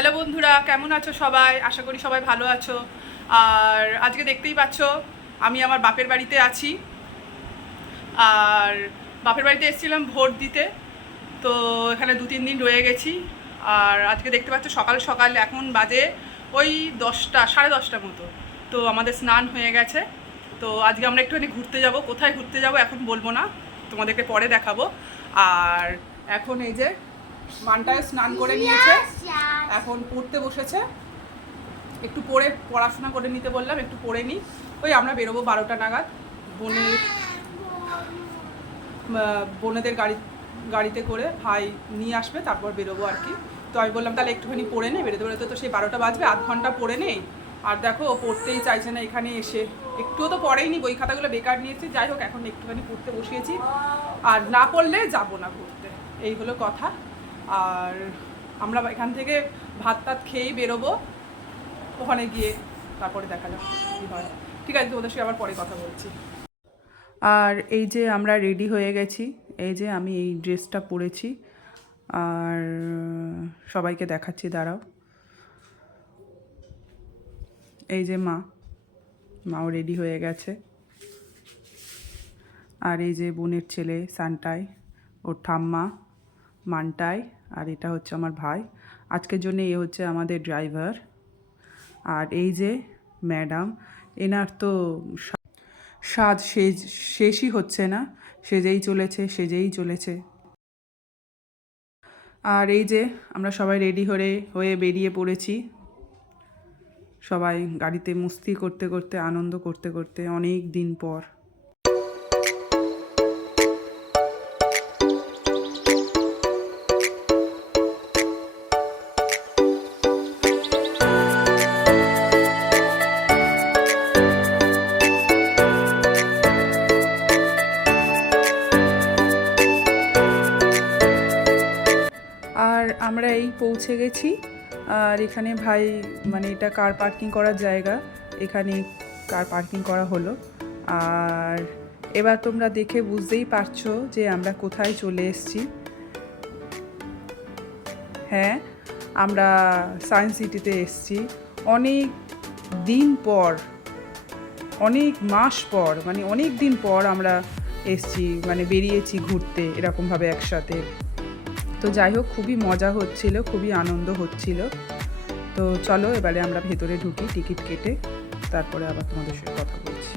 Hello বন্ধুরা, কেমন আছো সবাই? আশা করি সবাই ভালো আছো। আর আজকে দেখতেই পাচ্ছ আমি আমার বাপের বাড়িতে আছি। আর বাপের বাড়িতে এসেছিলাম ভোট দিতে, তো এখানে 2-3 দিন রয়ে গেছি। আর আজকে দেখতে পাচ্ছ সকাল সকাল এখন বাজে ওই 10টা, 10:30 মতো। তো আমাদের স্নান হয়ে গেছে। তো আজকে আমরা একটুখানি ঘুরতে যাব। কোথায় ঘুরতে যাব এখন বলবো না, তোমাদেরকে পরে দেখাবো। আর এখন এই যে মানটায় স্নান করে নিয়েছে, এখন পড়তে বসেছে। একটু পড়াশোনা করে নিতে বললাম, একটু পড়ে নিই। ওই আমরা বেরোবো 12টা নাগাদ। বোনেদের গাড়িতে করে ভাই নিয়ে আসবে, তারপর বেরোবো আর কি। তো আমি বললাম তাহলে একটুখানি পড়ে নেই, বেরোতে বেরোতে তো সেই 12টা বাজবে, আধ ঘন্টা পড়ে নেই। আর দেখো ও পড়তেই চাইছে না, এখানে এসে একটুও তো পড়েই নি, বই খাতাগুলো বেকার নিয়েছি। যাই হোক, এখন একটুখানি পড়তে বসিয়েছি। আর না পড়লে যাবো না ঘুরতে, এই হলো কথা। আর আমরা এখান থেকে ভাত টাত খেয়েই বেরোবো, ওখানে গিয়ে তারপরে দেখা যাক কী হয়। ঠিক আছে, ওদের সাথে আবার পরে কথা বলছি। আর এই যে আমরা রেডি হয়ে গেছি, এই যে আমি এই ড্রেসটা পরেছি। আর সবাইকে দেখাচ্ছি, দাঁড়াও। এই যে মাও রেডি হয়ে গেছে। আর এই যে বোনের ছেলে সান্টাই, ওর ঠাম্মা মানটাই, আর এটা হচ্ছে আমার ভাই। আজকের জন্য এ হচ্ছে আমাদের ড্রাইভার। আর এই যে ম্যাডাম, এনার তো সাজ শেষই হচ্ছে না, সেজেই চলেছে। আর এই যে আমরা সবাই রেডি হয়ে বেরিয়ে পড়েছি। সবাই গাড়িতে মস্তি করতে করতে, আনন্দ করতে করতে, অনেক দিন পর। আর আমরা এই পৌঁছে গেছি। আর এখানে ভাই, মানে এটা কার পার্কিং করার জায়গা, এখানে কার পার্কিং করা হলো। আর এবার তোমরা দেখে বুঝতেই পারছো যে আমরা কোথায় চলে এসেছি। হ্যাঁ, আমরা সায়েন্স সিটিতে এসেছি। অনেক দিন পর, অনেক মাস পর, মানে অনেক দিন পর আমরা এসেছি, মানে বেরিয়েছি ঘুরতে এরকমভাবে একসাথে। তো যাই হোক, খুবই মজা হচ্ছিল, খুবই আনন্দ হচ্ছিল। তো চলো এবারে আমরা ভেতরে ঢুকি টিকিট কেটে, তারপরে আবার তোমাদের সাথে কথা বলছি।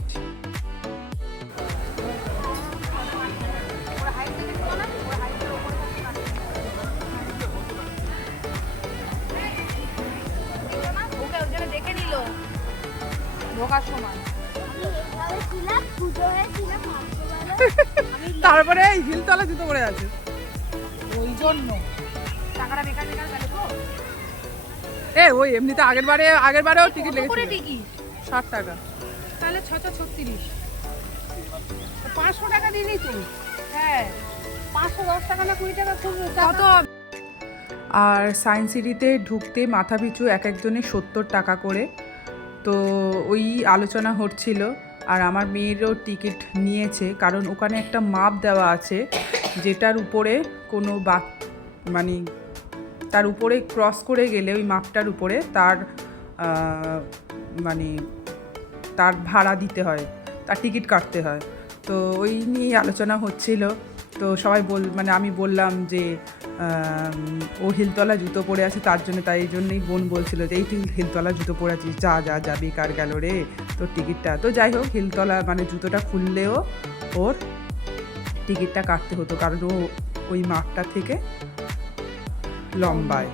তারপরে হিলতলা জুতো পরে আছে, ওই জন্য টাকাটা বেকার বেকার গেল তো। ওই এমনিতে আগের বারেও টিকিট লেগেছিল 60 টাকা, তাহলে 636, 500 টাকা দিলেই তো। হ্যাঁ, 510 টাকা না 20 টাকা কত। আর সায়েন্স সিটিতে ঢুকতে মাথা পিছু এক একজনের 70 টাকা করে। তো ওই আলোচনা হচ্ছিল। আর আমার মেয়েরও টিকিট নিয়েছে, কারণ ওখানে একটা মাপ দেওয়া আছে, যেটার উপরে কোনো মানে তার উপরে ক্রস করে গেলে ওই মাপটার উপরে তার মানে তার ভাড়া দিতে হয়, তার টিকিট কাটতে হয়। তো ওই নিয়েই আলোচনা হচ্ছিল। তো সবাই মানে আমি বললাম যে ও হিলতলা জুতো পরে আছে, তাই জন্যই বোন বলছিল যে এই তুই হিলতলা জুতো পরে আছিস, যা বেকার গেল রে তোর টিকিটটা। তো যাই হোক, হিলতলা মানে জুতোটা খুললেও ওর টিকিটটা কাটতে হতো, কারণ ও ওই মাপটা থেকে লম্বায়।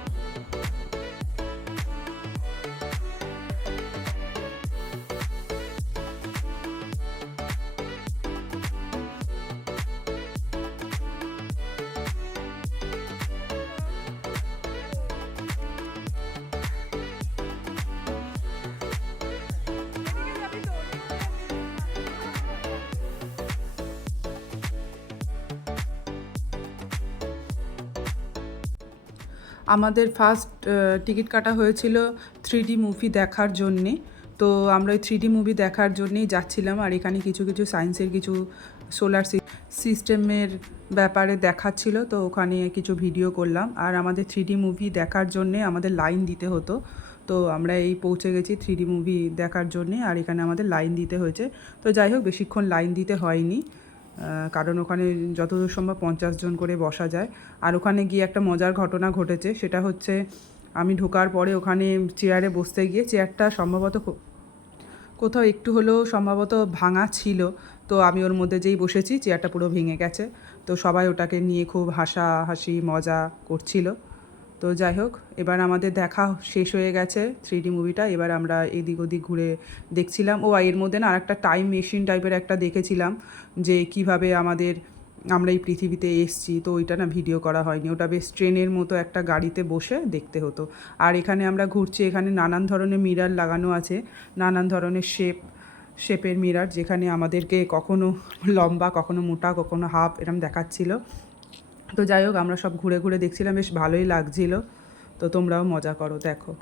আমাদের ফার্স্ট টিকিট কাটা হয়েছিল 3D মুভি দেখার জন্যে। তো আমরা ওই 3D মুভি দেখার জন্যেই যাচ্ছিলাম। আর এখানে কিছু সায়েন্সের কিছু সিস্টেমের ব্যাপারে দেখাচ্ছিল, তো ওখানে কিছু ভিডিও করলাম। আর আমাদের 3D মুভি দেখার জন্যে আমাদের লাইন দিতে হতো, তো আমরা এই পৌঁছে গেছি 3D মুভি দেখার জন্যে, আর এখানে আমাদের লাইন দিতে হয়েছে। তো যাই হোক, বেশিক্ষণ লাইন দিতে হয়নি, কারণ ওখানে যতদূর সম্ভব 50 জন করে বসা যায়। আর ওখানে গিয়ে একটা মজার ঘটনা ঘটেছে, সেটা হচ্ছে আমি ঢোকার পরে ওখানে চেয়ারে বসতে গিয়ে চেয়ারটা সম্ভবত কোথাও একটু হলেও সম্ভবত ভাঙা ছিল, তো আমি ওর মধ্যে যেই বসেছি চেয়ারটা পুরো ভেঙে গেছে। তো সবাই ওটাকে নিয়ে খুব হাসাহাসি মজা করছিল। তো যাই হোক, এবার আমাদের দেখা শেষ হয়ে গেছে 3D মুভিটা। এবার আমরা এদিক ওদিক ঘুরে দেখছিলাম। ও এর মধ্যে না আরেকটা টাইম মেশিন টাইপের একটা দেখেছিলাম, যে কিভাবে আমরা এই পৃথিবীতে এসছি, তো ওইটা না ভিডিও করা হয়নি। ওটা বেশ ট্রেনের মতো একটা গাড়িতে বসে দেখতে হতো। আর এখানে আমরা ঘুরছি, এখানে নানান ধরনের মিরর লাগানো আছে, নানান ধরনের শেপের মিরর, যেখানে আমাদেরকে কখনো লম্বা, কখনো মোটা, কখনো হাফ এরম দেখাচ্ছিল। তো যাই হোক, আমরা সব ঘুরে ঘুরে দেখছিলাম, বেশ ভালোই লাগছিল। তো তোমরাও মজা করো, দেখো।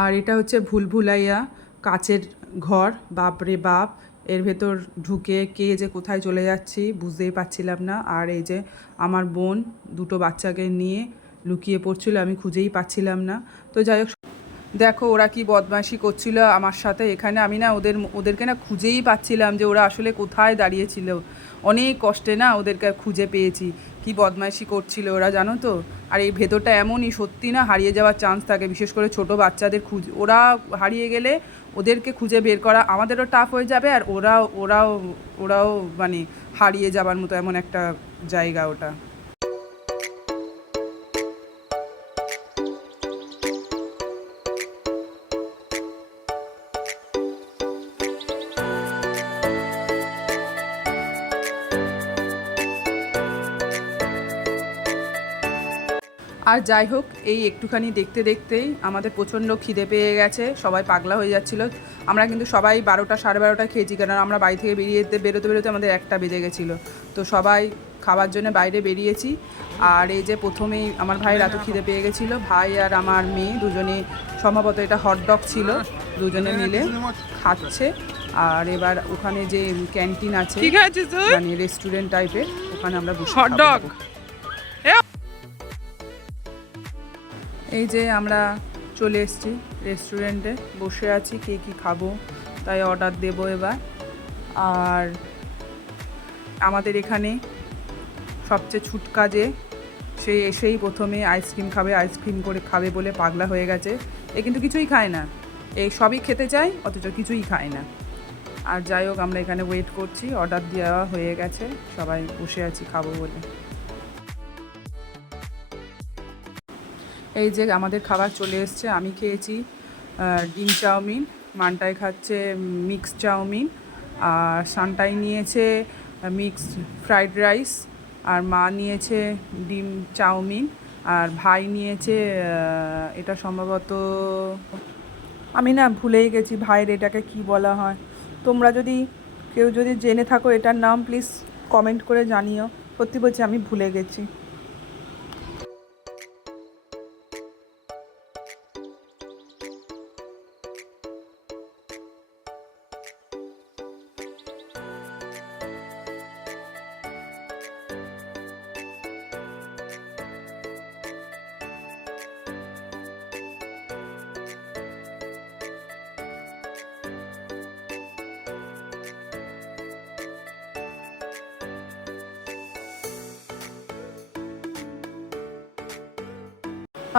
আর এটা হচ্ছে ভুলভুলাইয়া কাচের ঘর। বাপরে বাপ, এর ভেতর ঢুকে কে যে কোথায় চলে যাচ্ছি বুঝতেই পারছিলাম না। আর এই যে আমার বোন দুটো বাচ্চাকে নিয়ে লুকিয়ে পড়ছিল, আমি খুঁজেই পাচ্ছিলাম না। তো যাই হোক, দেখো ওরা কি বদমাইশি করছিল আমার সাথে এখানে। আমি না ওদেরকে না খুঁজেই পাচ্ছিলাম যে ওরা আসলে কোথায় দাঁড়িয়েছিল। অনেক কষ্টে না ওদেরকে খুঁজে পেয়েছি। কি বদমাইশি করছিল ওরা, জানো তো। আর এই ভেতরটা এমনই, সত্যি না হারিয়ে যাওয়ার চান্স থাকে, বিশেষ করে ছোট বাচ্চাদের ওরা হারিয়ে গেলে ওদেরকে খুঁজে বের করা আমাদেরও টাফ হয়ে যাবে, আর ওরাও মানে হারিয়ে যাবার মতো এমন একটা জায়গা ওটা। আর যাই হোক, এই একটুখানি দেখতে দেখতেই আমাদের প্রচণ্ড খিদে পেয়ে গেছে, সবাই পাগলা হয়ে যাচ্ছিল। আমরা কিন্তু সবাই 12টা 12:30 খেয়েছি, কারণ আমরা বাড়ি থেকে বেরোতে আমাদের 1টা বেজে গেছিলো। তো সবাই খাবার জন্য বাইরে বেরিয়েছি। আর এই যে প্রথমেই আমার ভাইয়ের এত খিদে পেয়ে গেছিলো, ভাই আর আমার মেয়ে দুজনে, সম্ভবত এটা হটডগ ছিল, দুজনে মিলে খাচ্ছে। আর এবার ওখানে যে ক্যান্টিন আছে, মানে রেস্টুরেন্ট টাইপের, ওখানে আমরা বসে হটডগ। এই যে আমরা চলে এসেছি রেস্টুরেন্টে, বসে আছি, কে কী খাবো তাই অর্ডার দেব এবার। আর আমাদের এখানে সবচেয়ে ছুটকা যে, সে এসেই প্রথমে আইসক্রিম খাবে বলে পাগলা হয়ে গেছে। এ কিন্তু কিছুই খায় না, এই সবই খেতে চায়, অথচ কিছুই খায় না। আর যাই হোক, আমরা এখানে ওয়েট করছি, অর্ডার দেওয়া হয়ে গেছে, সবাই বসে আছি খাবো বলে। এই যে আমাদের খাবার চলে এসছে। আমি খেয়েছি ডিম চাউমিন, মানটাই খাচ্ছে মিক্স চাউমিন, আর সানটাই নিয়েছে মিক্স ফ্রাইড রাইস, আর মা নিয়েছে ডিম চাউমিন, আর ভাই নিয়েছে এটা সম্ভবত, আমি না ভুলেই গেছি ভাইয়ের এটাকে কি বলা হয়। তোমরা কেউ যদি জেনে থাকো এটার নাম, প্লিজ কমেন্ট করে জানিও। সত্যি বলছি, আমি ভুলে গেছি।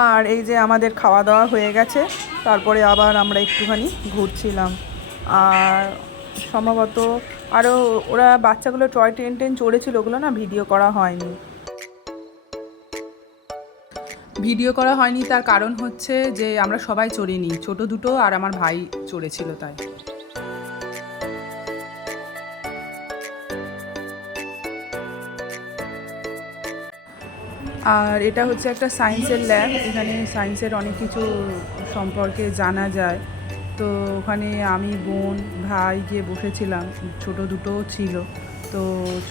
আর এই যে আমাদের খাওয়া দাওয়া হয়ে গেছে, তারপরে আবার আমরা একটুখানি ঘুরছিলাম। আর সম্ভবত আরও ওরা বাচ্চাগুলো টয় ট্রেন চড়েছিল, ওগুলো না ভিডিও করা হয়নি। তার কারণ হচ্ছে যে আমরা সবাই চড়িনি, ছোট দুটো আর আমার ভাই চড়েছিল তাই। আর এটা হচ্ছে একটা সায়েন্সের ল্যাব, এখানে সায়েন্সের অনেক কিছু সম্পর্কে জানা যায়। তো ওখানে আমি, বোন, ভাই গিয়ে বসেছিলাম, ছোট দুটোও ছিল। তো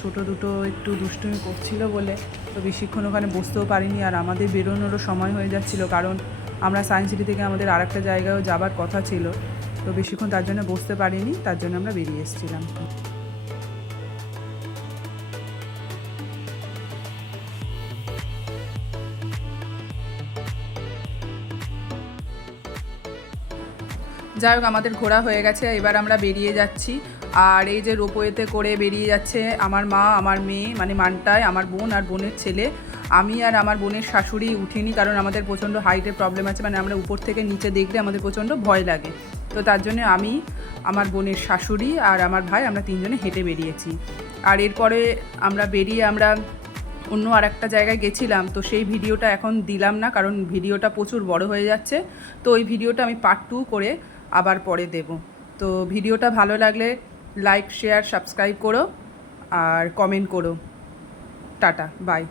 ছোট দুটো একটু দুষ্টুমি করছিল বলে তো বেশিক্ষণ ওখানে বসতেও পারিনি, আর আমাদের বেরোনোরও সময় হয়ে যাচ্ছিল, কারণ আমরা সায়েন্স সিটি থেকে আমাদের আরেকটা জায়গায়ও যাবার কথা ছিল। তো বেশিক্ষণ তার জন্য বসতে পারিনি, তার জন্য আমরা বেরিয়ে এসেছিলাম। যাই হোক, আমাদের ঘোরা হয়ে গেছে, এবার আমরা বেরিয়ে যাচ্ছি। আর এই যে রোপওয়েতে করে বেরিয়ে যাচ্ছে আমার মা, আমার মেয়ে মানে মানটায়, আমার বোন আর বোনের ছেলে। আমি আর আমার বোনের শাশুড়ি উঠিনি, কারণ আমাদের প্রচণ্ড হাইটের প্রবলেম আছে, মানে আমরা উপর থেকে নিচে দেখলে আমাদের প্রচণ্ড ভয় লাগে। তো তার জন্য আমি, আমার বোনের শাশুড়ি আর আমার ভাই, আমরা তিনজনে হেঁটে বেরিয়েছি। আর এরপরে আমরা বেরিয়ে আমরা অন্য আর একটা জায়গায় গেছিলাম, তো সেই ভিডিওটা এখন দিলাম না, কারণ ভিডিওটা প্রচুর বড় হয়ে যাচ্ছে। তো ওই ভিডিওটা আমি পার্ট 2 করে আবার পরে দেব। তো ভিডিওটা ভালো লাগলে লাইক, শেয়ার, সাবস্ক্রাইব করো আর কমেন্ট করো। Tata, by.